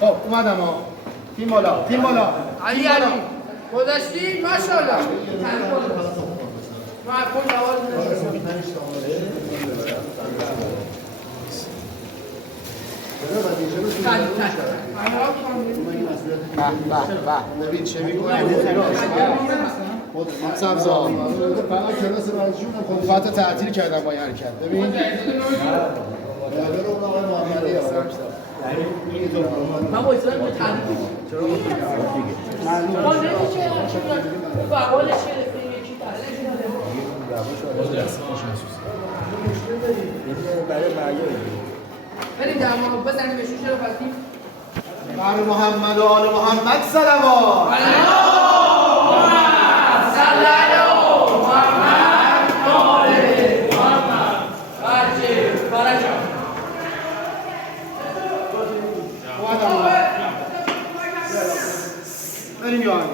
خب اومدم ها. تیم بالا تیم بالا علی گذاشتی ماشاءالله ما کل جواب ببین چه می‌کنه خود سبزا فقط کلاس ورزشی اون خودت تعطیل کردم با این حرکت ببین من با ایستادم به تعریف چرا معلومه چه فعالش یکی برای معیار بریم در ما بزنیم به شوشه رو بستیم بر محمد و آل محمد صلوات بریم یا علی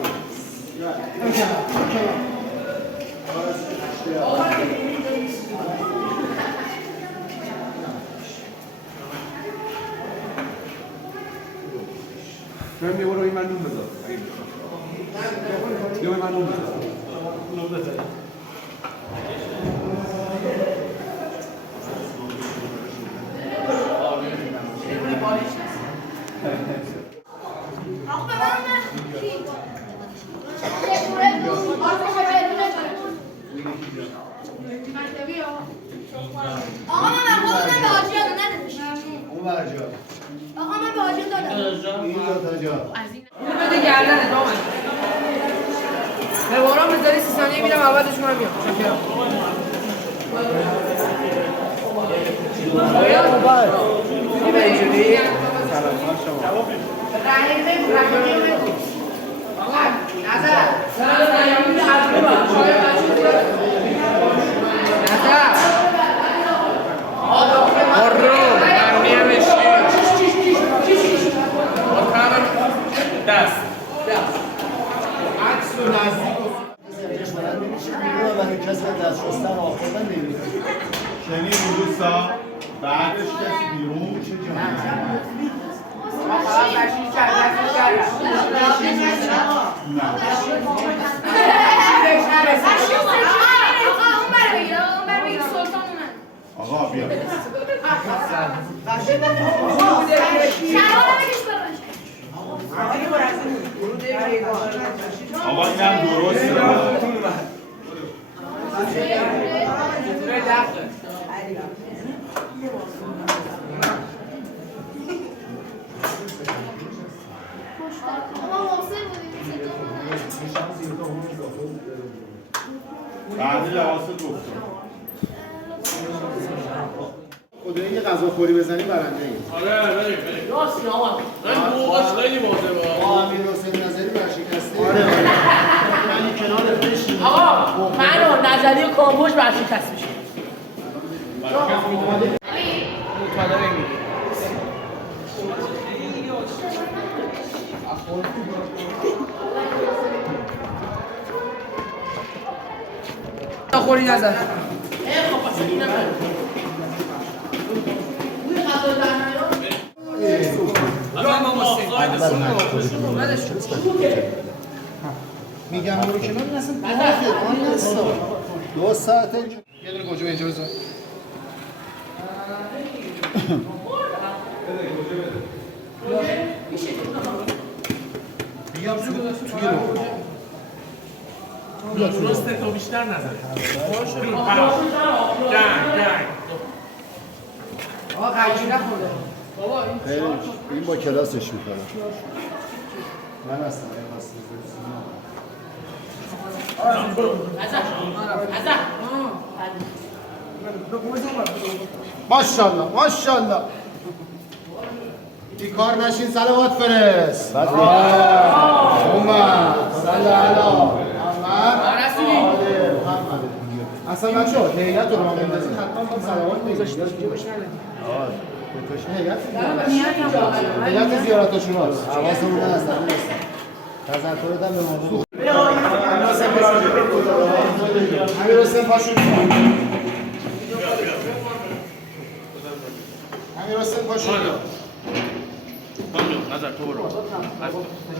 من میبرم این من نون بذار یه من نون بذار آقا من به حاجی دادم ندادم اون برجا آقا من به حاجی دادم این دو جا اونو بده گردنه دامن به باران بذاری 30 ثانیه میرم اولش کنم بیام شکرم اینجوری رحیم بگو آقا نظر شنی روزا بعدش کسی بیرون چه آقا بیا آقا اینم درسته بعد لباس دکتر خدایی یه غذاخوری بزنی برنده ای آره بریم راستی آقا من حقوقش خیلی واضحه با امیر حسین نظری ورشکسته آره من کنار بشین آقا من و نظری و کامبوش برشکست میشه مطالبه میگه خوری نظر میگم برو کنار این اصلا باید آن نستا 2 ساعته یه دونه گوجه اینجا بذار بیام توی رو درسته تو بیشتر نزنه گنگ آقا قیچی نخورده بابا این با کلاسش میکنه من هستم ماشاءالله ماشاءالله بیکار نشین صلوات فرست اومد صلی علی محمد اصلا بچه‌ها هیئت رو راه بندازی حتما با صلوات میگذاشته هیئت زیارتشون هست حواسمون هست تذکر دادم به موضوع امیر حسین پاشون امیر حسین پاشون نظر تو برو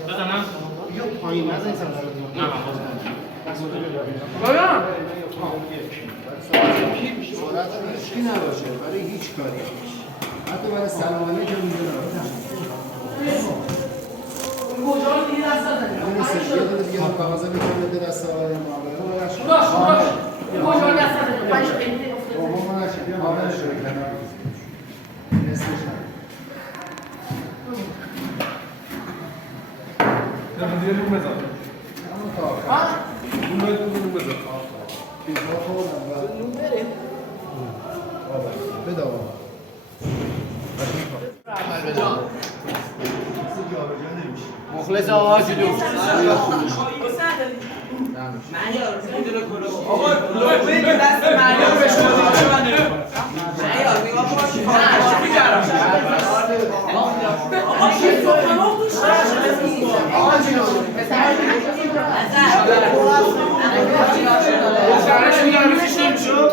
بزنم یا پایین نزنید نه بایان سرعت هیچی نباشه برای هیچ کاری حتی برای سلامانه که میگه کجا رو دیگه دست دادن یه دونه دیگه هم کاغذه میکنه بده دست آقای معامله راش کجا رو دست دادن پنج قیمتی بابا من نشه بیا معامله شروع کنم نصفش هم نه دیگه نون بزن همون تا نون بزن پیزا خوردم و نون بریم بده آقا مخلص آجی دوست آقا لقمه که دست مریم به شما معیار نگاه کن شوخی کردم آقا چی سخنان تو